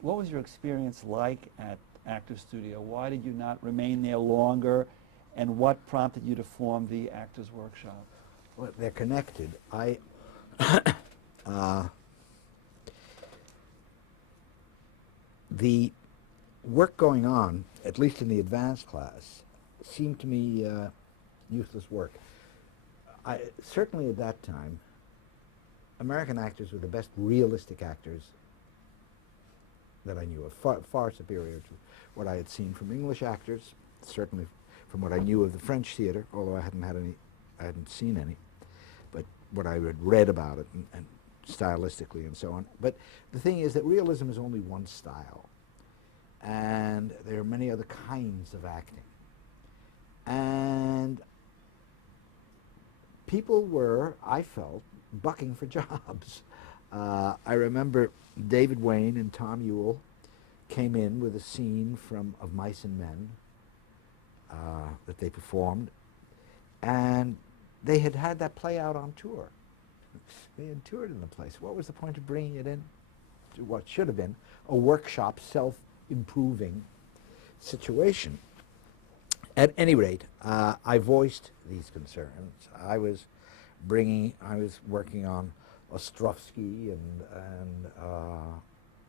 what was your experience like at Actors Studio? Why did you not remain there longer, and what prompted you to form the Actors Workshop? Well, they're connected. The work going on, at least in the advanced class, seemed to me useless work. Certainly at that time, American actors were the best realistic actors that I knew of, far superior to what I had seen from English actors, certainly from what I knew of the French theater, although I hadn't seen any, but what I had read about it and stylistically and so on. But the thing is that realism is only one style, and there are many other kinds of acting. And people were, I felt, bucking for jobs. I remember David Wayne and Tom Ewell came in with a scene of Mice and Men that they performed, and they had had that play out on tour. They had toured in the place. What was the point of bringing it in to what should have been a workshop, self-improving situation? At any rate, I voiced these concerns. I was working on Ostrovsky and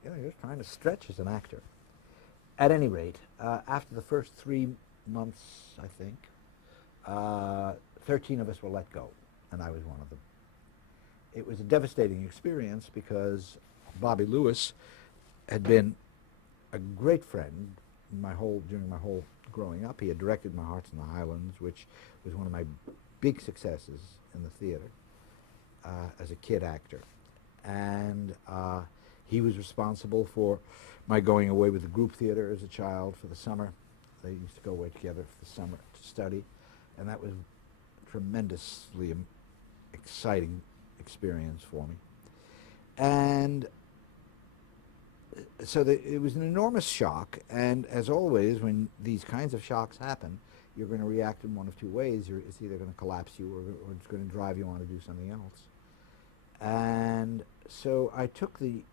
he was trying to stretch as an actor. At any rate, after the first 3 months, I think, 13 of us were let go, and I was one of them. It was a devastating experience because Bobby Lewis had been a great friend during my whole growing up. He had directed My Heart's in the Highlands, which was one of my big successes in the theater as a kid actor. And he was responsible for my going away with the group theater as a child for the summer. They used to go away together for the summer to study, and that was tremendously exciting experience for me. And so it was an enormous shock, and as always, when these kinds of shocks happen, you're going to react in one of two ways. It's either going to collapse you or it's going to drive you on to do something else. And so I took the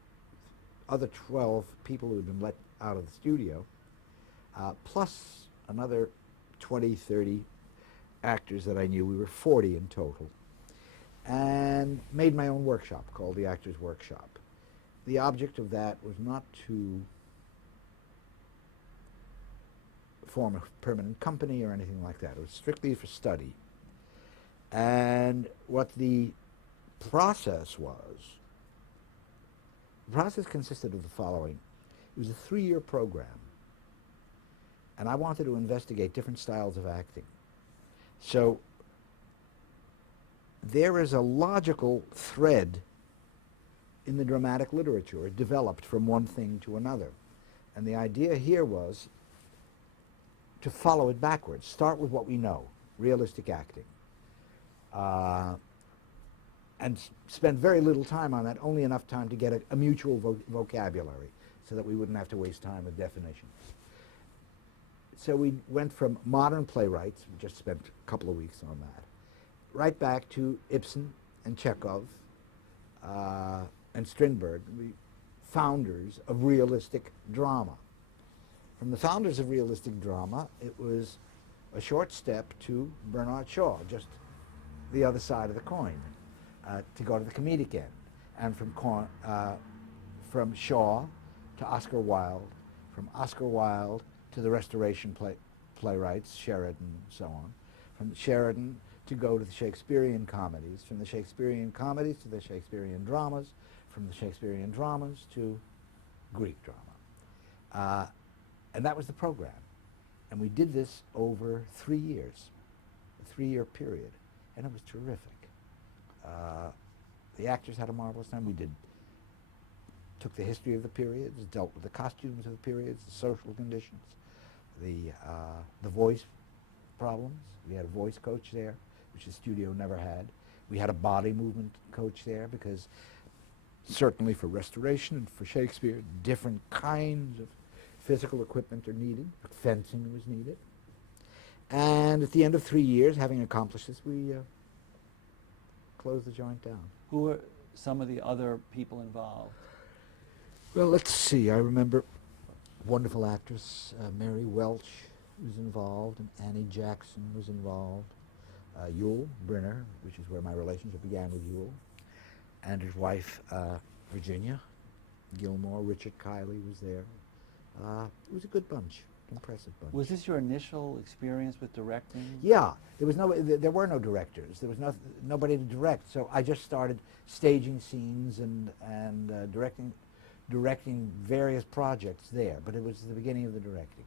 other 12 people who had been let out of the studio, plus another 20, 30 actors that I knew. We were 40 in total, and made my own workshop called the Actors Workshop. The object of that was not to form a permanent company or anything like that. It was strictly for study. And what the process consisted of the following. It was a 3-year program, and I wanted to investigate different styles of acting. So there is a logical thread in the dramatic literature. It developed from one thing to another. And the idea here was to follow it backwards. Start with what we know, realistic acting. And spend very little time on that, only enough time to get a mutual vocabulary so that we wouldn't have to waste time with definitions. So we went from modern playwrights, we just spent a couple of weeks on that, right back to Ibsen and Chekhov and Strindberg, the founders of realistic drama. From the founders of realistic drama, it was a short step to Bernard Shaw, just the other side of the coin, to go to the comedic end. And from Shaw to Oscar Wilde, from Oscar Wilde to the Restoration playwrights, Sheridan and so on, from Sheridan to go to the Shakespearean comedies, from the Shakespearean comedies to the Shakespearean dramas, from the Shakespearean dramas to Greek drama. And that was the program. And we did this over 3 years, a 3-year period, and it was terrific. The actors had a marvelous time. We took the history of the periods, dealt with the costumes of the periods, the social conditions, the voice problems. We had a voice coach there, which the studio never had. We had a body movement coach there because certainly for Restoration and for Shakespeare, different kinds of physical equipment are needed. Fencing was needed. And at the end of 3 years, having accomplished this, we closed the joint down. Who were some of the other people involved? Well, let's see. I remember wonderful actress Mary Welch was involved, and Annie Jackson was involved. Yul Brynner, which is where my relationship began with Yul, and his wife Virginia Gilmore. Richard Kiley was there. It was a good bunch, impressive bunch. Was this your initial experience with directing? Yeah, there were no directors. There was nobody to direct, so I just started staging scenes and directing various projects there. But it was the beginning of the directing.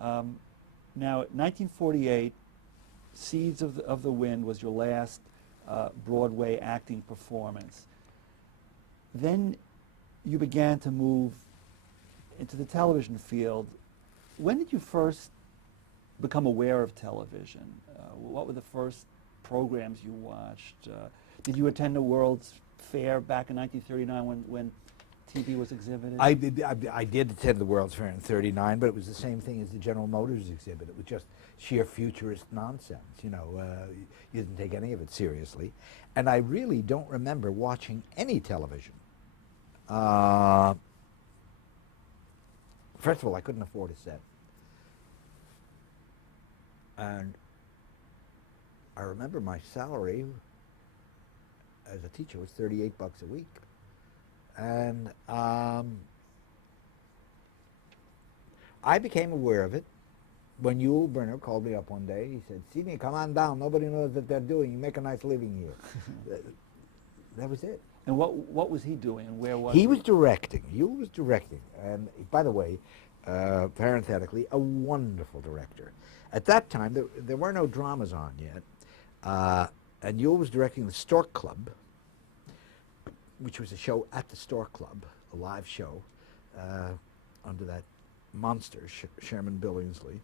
Now, 1948, Seeds of the Wind was your last Broadway acting performance. Then you began to move into the television field. When did you first become aware of television? What were the first programs you watched? Did you attend the World's Fair back in 1939 when TV was exhibited? I did attend the World's Fair in '39, but it was the same thing as the General Motors exhibit. It was just sheer futurist nonsense. You didn't take any of it seriously. And I really don't remember watching any television. First of all, I couldn't afford a set. And I remember my salary as a teacher was $38 a week. And I became aware of it when Yul Brynner called me up one day. He said, "Sidney, come on down. Nobody knows what they're doing. You make a nice living here." That was it. And what was he doing, and where was he? He was directing. Yul was directing. And by the way, parenthetically, a wonderful director. At that time, there were no dramas on yet. And Yul was directing the Stork Club, which was a show at the Stork Club, a live show, under that monster, Sherman Billingsley.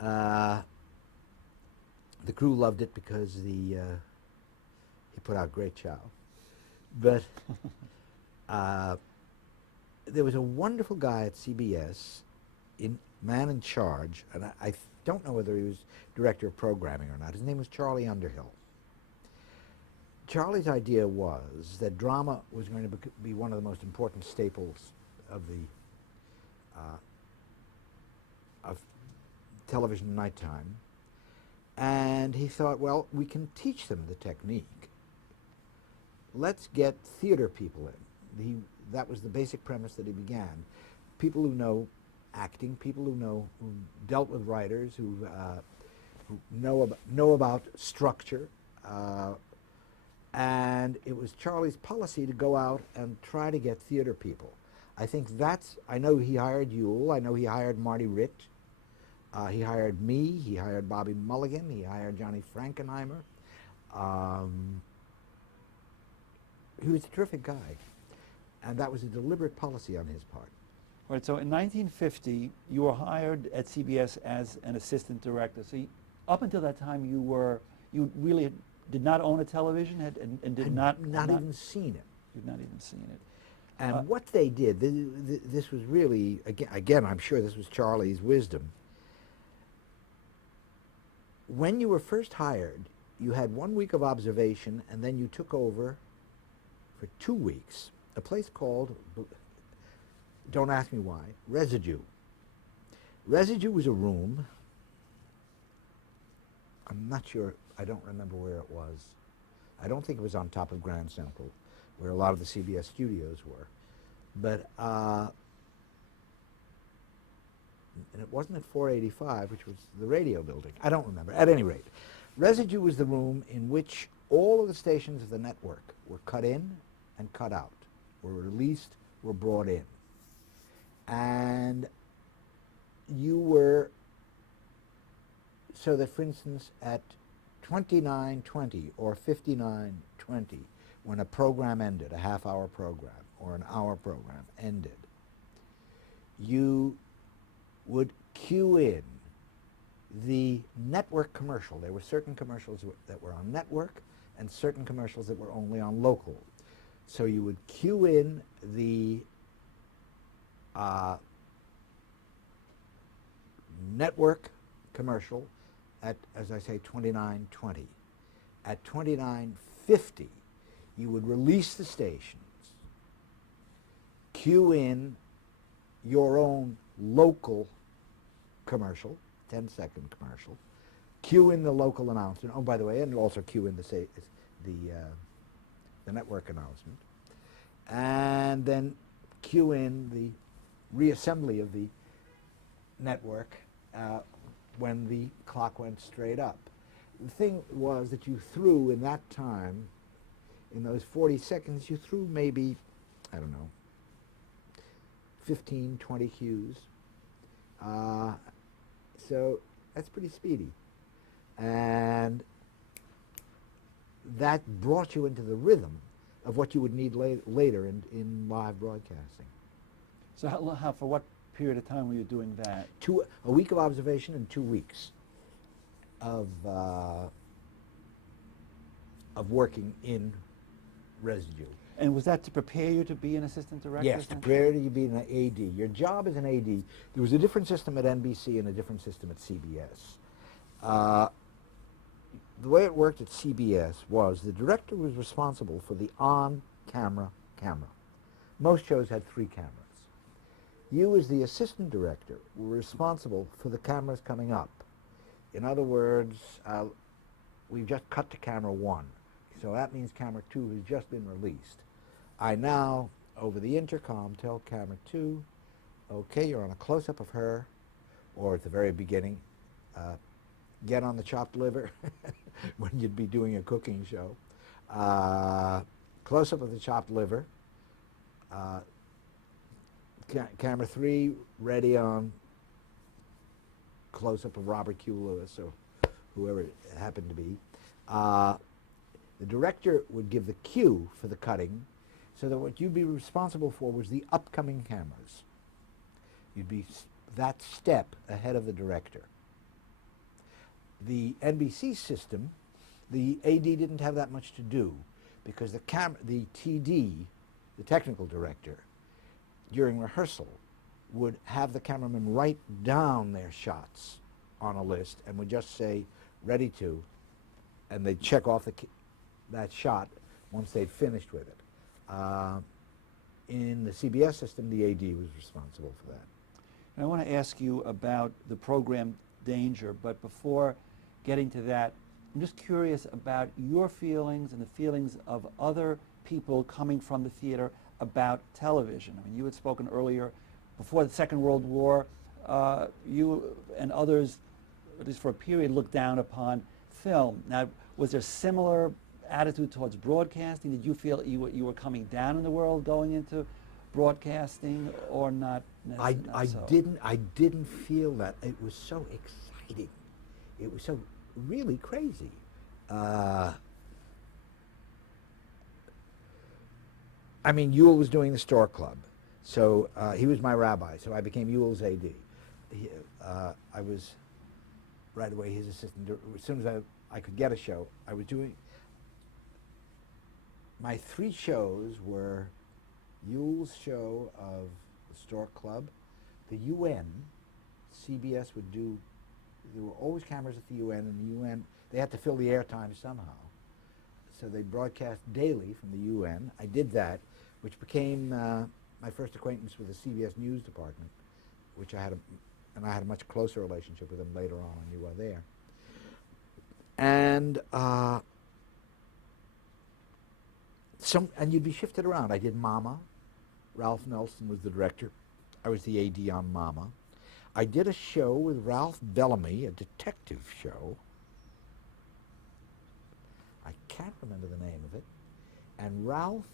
The crew loved it because he put out great chow. But there was a wonderful guy at CBS, man in charge, and I don't know whether he was director of programming or not. His name was Charlie Underhill. Charlie's idea was that drama was going to be one of the most important staples of television nighttime. And he thought, well, we can teach them the technique. Let's get theater people in. That was the basic premise that he began. People who know acting, people who dealt with writers, who know about structure. And it was Charlie's policy to go out and try to get theater people. I know he hired Yul, I know he hired Marty Ritt, he hired me, he hired Bobby Mulligan, he hired Johnny Frankenheimer. He was a terrific guy, and that was a deliberate policy on his part. Right, so in 1950, you were hired at CBS as an assistant director. So up until that time, you really did not own a television and did not even seen it. You'd not even seen it. And what they did, this was really, again, I'm sure this was Charlie's wisdom. When you were first hired, you had 1 week of observation, and then you took over for 2 weeks a place called, don't ask me why, Residue. Residue was a room, I'm not sure, I don't remember where it was. I don't think it was on top of Grand Central, where a lot of the CBS studios were. But, and it wasn't at 485, which was the radio building. I don't remember. At any rate, Residue was the room in which all of the stations of the network were cut in and cut out, were released, were brought in. And you were, so that, for instance, at 29:20 or 59:20, when a program ended, a half-hour program or an hour program ended, you would cue in the network commercial. There were certain commercials that were on network and certain commercials that were only on local. So you would cue in the network commercial at, as I say, 29:20. At 29:50, you would release the stations, cue in your own local commercial, 10-second commercial, cue in the local announcement. Oh, by the way, and also cue in the network announcement, and then cue in the reassembly of the network when the clock went straight up. The thing was that you threw in that time, in those 40 seconds, you threw maybe, I don't know, 15, 20 cues. So that's pretty speedy. And that brought you into the rhythm of what you would need later in live broadcasting. So how, for what period of time were you doing that? A week of observation and 2 weeks of working in residue. And was that to prepare you to be an assistant director? Yes, to prepare you to be an AD. Your job as an AD, there was a different system at NBC and a different system at CBS. The way it worked at CBS was the director was responsible for the on-camera camera. Most shows had 3 cameras. You, as the assistant director, were responsible for the cameras coming up. In other words, we've just cut to camera 1, so that means camera 2 has just been released. I now, over the intercom, tell camera 2, okay, you're on a close-up of her, or at the very beginning, get on the chopped liver when you'd be doing a cooking show. Close-up of the chopped liver. Camera 3, ready on close-up of Robert Q. Lewis or whoever it happened to be. The director would give the cue for the cutting, so that what you'd be responsible for was the upcoming cameras. You'd be that step ahead of the director. The NBC system, the AD didn't have that much to do, because the TD, the technical director, during rehearsal, would have the cameraman write down their shots on a list and would just say, ready to, and they'd check off that shot once they'd finished with it. In the CBS system, the AD was responsible for that. And I want to ask you about the program Danger, but before getting to that, I'm just curious about your feelings and the feelings of other people coming from the theater about television. I mean, you had spoken earlier, before the Second World War, you and others, at least for a period, looked down upon film. Now, was there similar attitude towards broadcasting? Did you feel you were coming down in the world going into broadcasting, or not? I didn't feel that. It was so exciting. It was so really crazy. I mean, Ewell was doing the Store Club, so he was my rabbi, so I became Ewell's AD. I was right away his assistant. As soon as I could get a show, I was doing. My 3 shows were Ewell's show of the Store Club, the UN. CBS would do, there were always cameras at the UN, and the UN, they had to fill the airtime somehow. So they broadcast daily from the UN. I did that, which became my first acquaintance with the CBS News Department, which I had a much closer relationship with them later on when you were there. And and you'd be shifted around. I did Mama. Ralph Nelson was the director. I was the AD on Mama. I did a show with Ralph Bellamy, a detective show. I can't remember the name of it. And Ralph,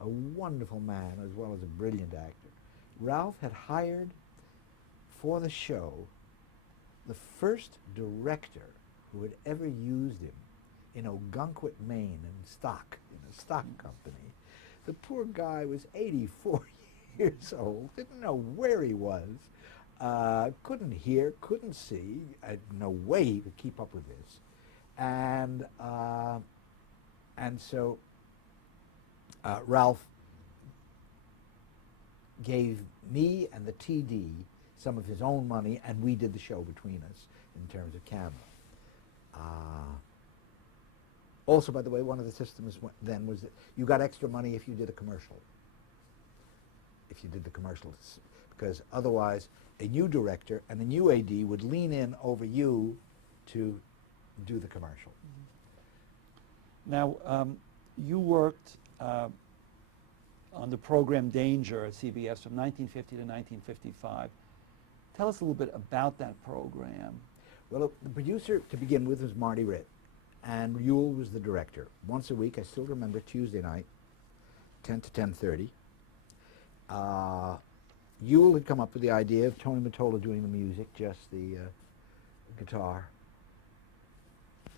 a wonderful man as well as a brilliant actor, Ralph had hired for the show the first director who had ever used him in Ogunquit, Maine, in a stock company. The poor guy was 84 years old, didn't know where he was, couldn't hear, couldn't see, had no way he could keep up with this. And so Ralph gave me and the TD some of his own money, and we did the show between us in terms of camera. Also, by the way, one of the systems then was that you got extra money if you did a commercial. if you did the commercials, because otherwise a new director and a new AD would lean in over you to do the commercial. Now, you worked on the program Danger at CBS from 1950 to 1955. Tell us a little bit about that program. Well, the producer to begin with was Marty Ritt, and Ewell was the director. Once a week, I still remember Tuesday night, 10 to 10:30. Ewell had come up with the idea of Tony Mottola doing the music, just the guitar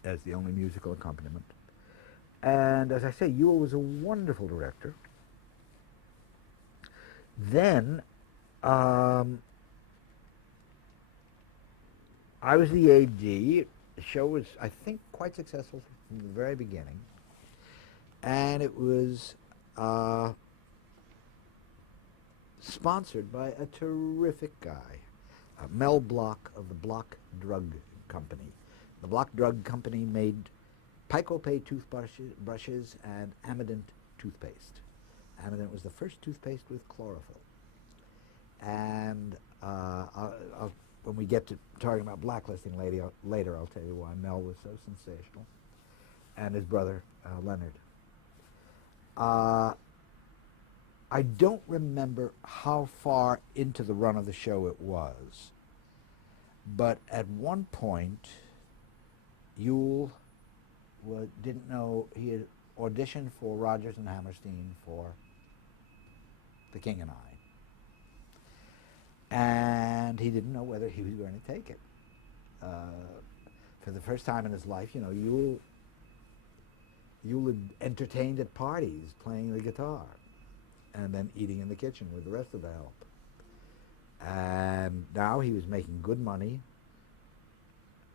as the only musical accompaniment. And as I say, Ewell was a wonderful director. Then I was the AD. The show was, I think, quite successful from the very beginning. And it was sponsored by a terrific guy, Mel Block of the Block Drug Company. The Block Drug Company made Pico-Pay toothbrushes and Amident toothpaste. Amident was the first toothpaste with chlorophyll. And when we get to talking about blacklisting later, I'll tell you why Mel was so sensational, and his brother, Leonard. I don't remember how far into the run of the show it was, but at one point, Ewell didn't know he had auditioned for Rodgers and Hammerstein for The King and I, and he didn't know whether he was going to take it. For the first time in his life, you know, Ewell had entertained at parties playing the guitar and then eating in the kitchen with the rest of the help. And now he was making good money.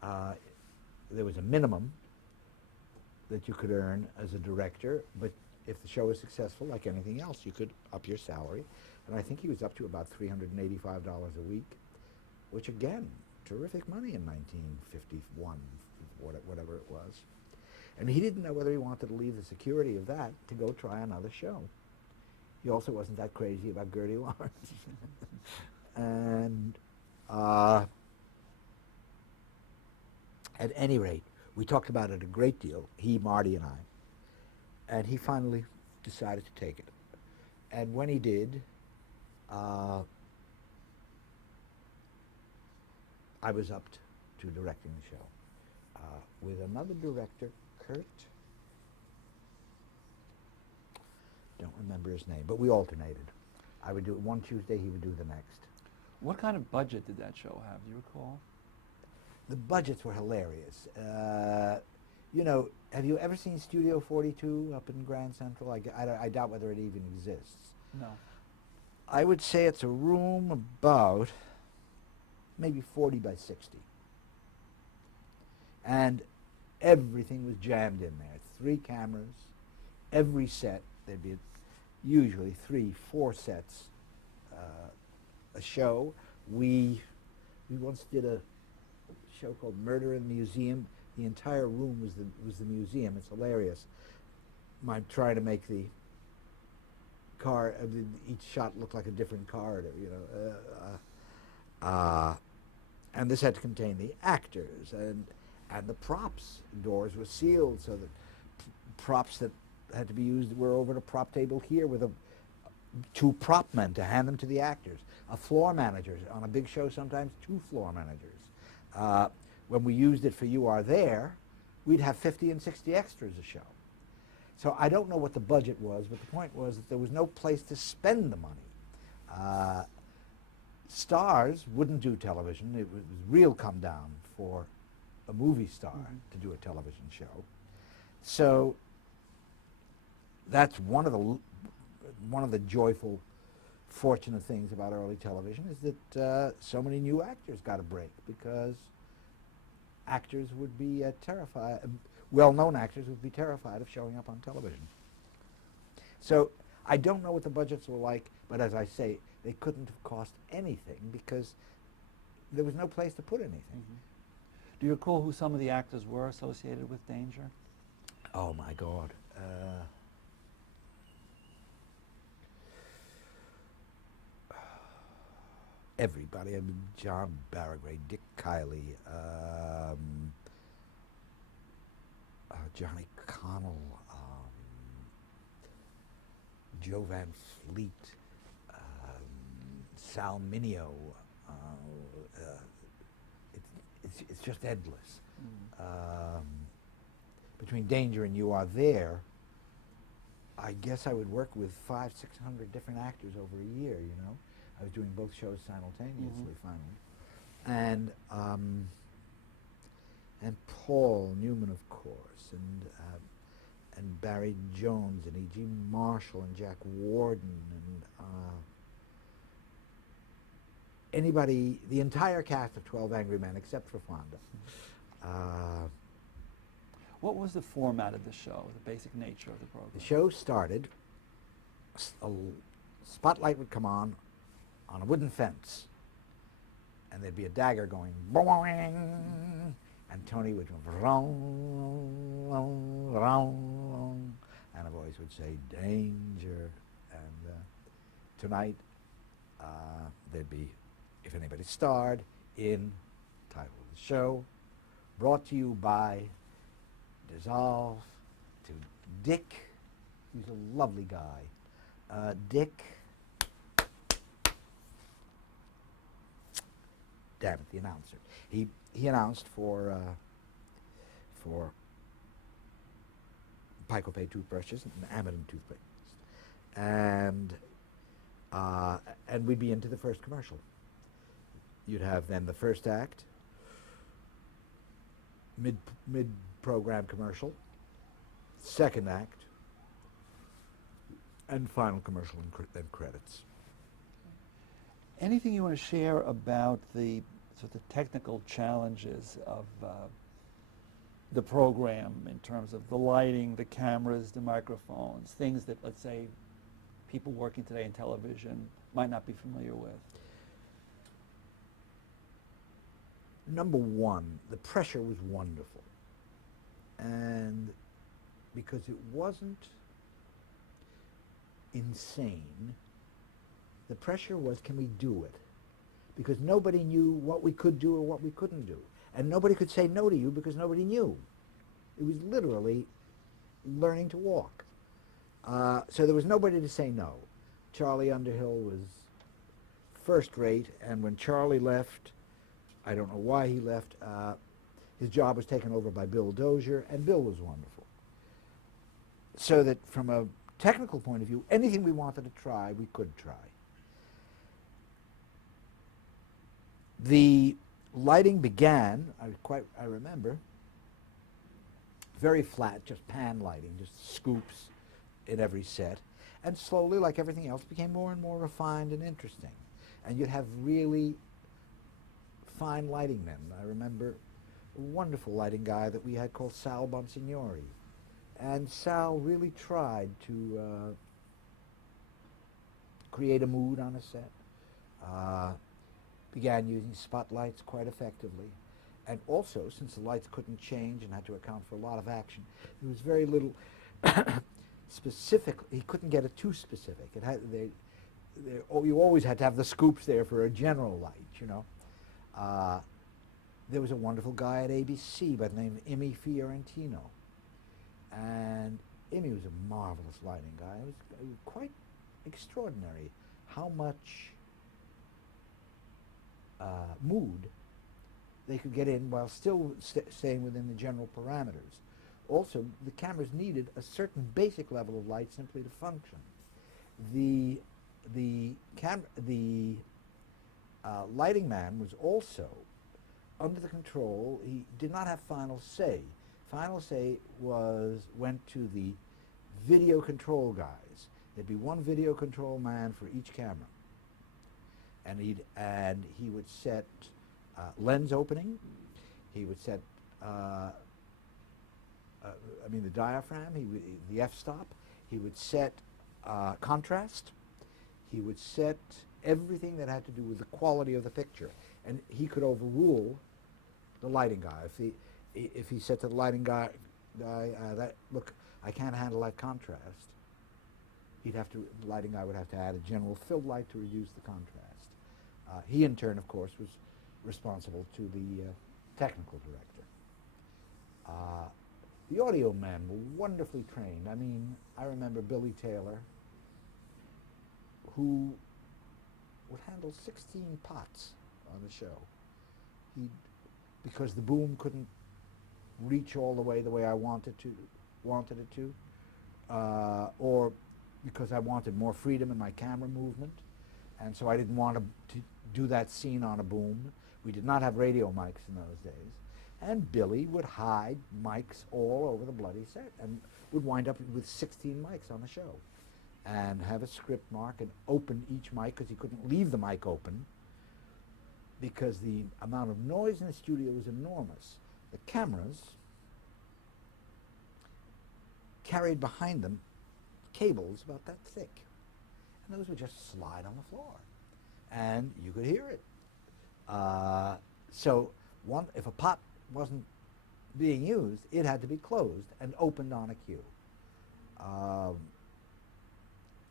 There was a minimum that you could earn as a director, but if the show was successful, like anything else, you could up your salary. And I think he was up to about $385 a week, which again, terrific money in 1951, whatever it was. And he didn't know whether he wanted to leave the security of that to go try another show. He also wasn't that crazy about Gertie Lawrence. And at any rate, we talked about it a great deal, he, Marty, and I. And he finally decided to take it. And when he did, I was up to directing the show with another director, Kurt. Don't remember his name, but we alternated. I would do it one Tuesday, he would do the next. What kind of budget did that show have? Do you recall? The budgets were hilarious. You know, have you ever seen Studio 42 up in Grand Central? I doubt whether it even exists. No. I would say it's a room about maybe 40 by 60. And everything was jammed in there. 3 cameras, every set. There'd be usually 3-4 sets a show. We once did a show called Murder in the Museum. The entire room was the museum. It's hilarious. I'm trying to make the car, each shot looked like a different corridor, you know. And this had to contain the actors, and the props. Doors were sealed so that props that had to be used were over the prop table here with 2 prop men to hand them to the actors. A floor manager. On a big show, sometimes 2 floor managers. When we used it for You Are There, we'd have 50 and 60 extras a show. So I don't know what the budget was, but the point was that there was no place to spend the money. Stars wouldn't do television. It was real come down for a movie star to do a television show. So that's one of the joyful, fortunate things about early television is that so many new actors got a break, because actors would be terrified, well-known actors would be terrified of showing up on television. So I don't know what the budgets were like, but as I say, they couldn't have cost anything because there was no place to put anything. Do you recall who some of the actors were associated with Danger? Oh my God. everybody. I mean, John Barragray, Dick Kiley, Johnny Connell, Joe Van Fleet, Sal Mineo. It's just endless. Between Danger and You Are There, I guess I would work with 500-600 different actors over a year, you know. I was doing both shows simultaneously finally. And Paul Newman, of course, and Barry Jones, and E.G. Marshall, and Jack Warden, and anybody, the entire cast of 12 Angry Men except for Fonda. What was the format of the show, the basic nature of the program? The show started, a spotlight would come on a wooden fence, and there'd be a dagger going boing, and Tony would go vroom, vroom, vroom, and a voice would say danger, and tonight there'd be, if anybody starred, in title of the show, brought to you by Dissolve, to Dick, who's a lovely guy. Dick, damn it, the announcer. He announced for Pico-Pay toothbrushes and Amidon toothpaste, and we'd be into the first commercial. You'd have then the first act, mid-program commercial, second act, and final commercial, and then credits. Anything you want to share about the sort of technical challenges of the program in terms of the lighting, the cameras, the microphones, things that, let's say, people working today in television might not be familiar with? Number one, the pressure was wonderful. And because it wasn't insane, the pressure was, can we do it? Because nobody knew what we could do or what we couldn't do. And nobody could say no to you because nobody knew. It was literally learning to walk. So there was nobody to say no. Charlie Underhill was first rate, and when Charlie left, I don't know why he left, his job was taken over by Bill Dozier, and Bill was wonderful. So that from a technical point of view, anything we wanted to try, we could try. The lighting began, I remember, very flat, just pan lighting, just scoops in every set. And slowly, like everything else, became more and more refined and interesting. And you'd have really fine lighting men. I remember a wonderful lighting guy that we had called Sal Bonsignori. And Sal really tried to create a mood on a set. Began using spotlights quite effectively. And also, since the lights couldn't change and had to account for a lot of action, there was very little specific. He couldn't get it too specific. It had, you always had to have the scoops there for a general light, you know. There was a wonderful guy at ABC by the name of Imi Fiorentino. And Imi was a marvelous lighting guy. It was quite extraordinary how much mood they could get in while still staying within the general parameters. Also, the cameras needed a certain basic level of light simply to function. The lighting man was also under the control. He did not have final say. Final say went to the video control guys. There'd be one video control man for each camera, and he would set lens opening. He would set the diaphragm. The f-stop. He would set contrast. He would set everything that had to do with the quality of the picture, and he could overrule the lighting guy. If he said to the lighting guy, look, I can't handle that contrast, the lighting guy would have to add a general fill light to reduce the contrast. He, in turn, of course, was responsible to the technical director. The audio men were wonderfully trained. I mean, I remember Billy Taylor, who would handle 16 pots on the show. Because the boom couldn't reach all the way I wanted it to, or because I wanted more freedom in my camera movement, and so I didn't want to do that scene on a boom. We did not have radio mics in those days, and Billy would hide mics all over the bloody set and would wind up with 16 mics on the show, and have a script mark and open each mic because he couldn't leave the mic open because the amount of noise in the studio was enormous. The cameras carried behind them cables about that thick, and those would just slide on the floor, and you could hear it. So if a pot wasn't being used, it had to be closed and opened on a cue.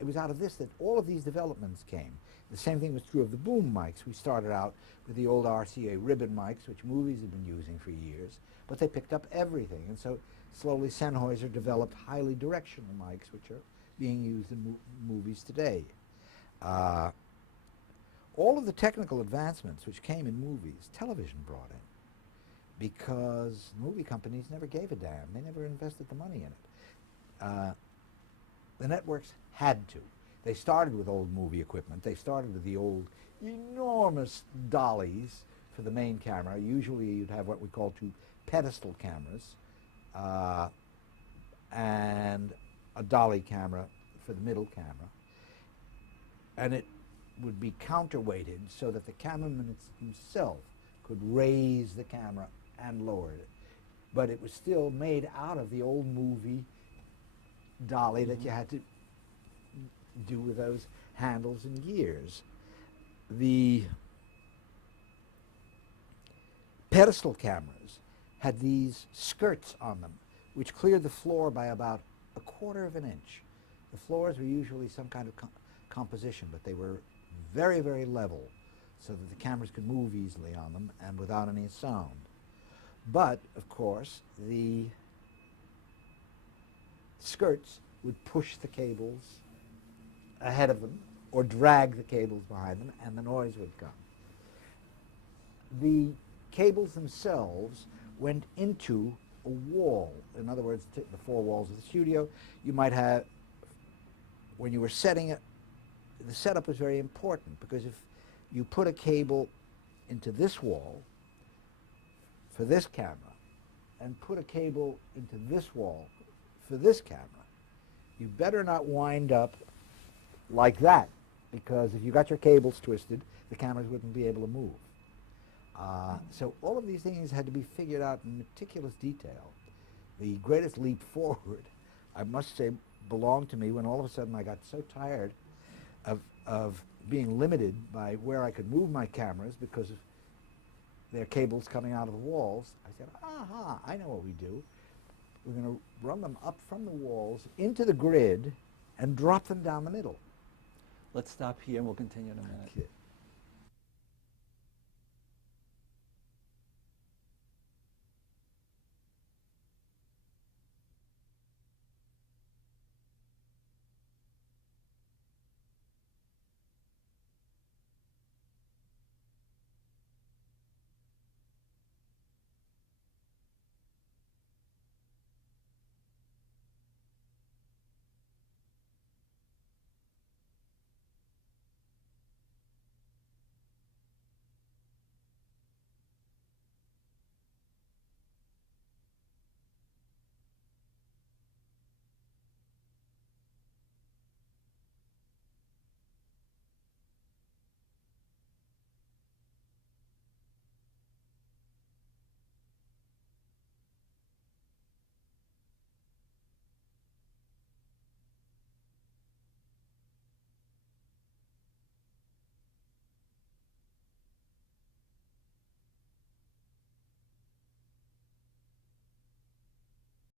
It was out of this that all of these developments came. The same thing was true of the boom mics. We started out with the old RCA ribbon mics, which movies had been using for years, but they picked up everything. And so slowly Sennheiser developed highly directional mics, which are being used in movies today. All of the technical advancements which came in movies, television brought in, because movie companies never gave a damn. They never invested the money in it. The networks had to. They started with old movie equipment. They started with the old enormous dollies for the main camera. Usually you'd have what we call two pedestal cameras and a dolly camera for the middle camera. And it would be counterweighted so that the cameraman himself could raise the camera and lower it. But it was still made out of the old movie dolly that you had to do with those handles and gears. The pedestal cameras had these skirts on them which cleared the floor by about 1/4 of an inch. The floors were usually some kind of composition, but they were very, very level so that the cameras could move easily on them and without any sound. But, of course, the skirts would push the cables ahead of them or drag the cables behind them, and the noise would come. The cables themselves went into a wall. In other words, the four walls of the studio. You might have, when you were setting it, the setup was very important, because if you put a cable into this wall for this camera and put a cable into this wall for this camera, you better not wind up like that, because if you got your cables twisted, the cameras wouldn't be able to move. So all of these things had to be figured out in meticulous detail. The greatest leap forward, I must say, belonged to me when all of a sudden I got so tired of being limited by where I could move my cameras because of their cables coming out of the walls. I said, aha, I know what we do. We're going to run them up from the walls into the grid and drop them down the middle. Let's stop here and we'll continue in a minute. Okay.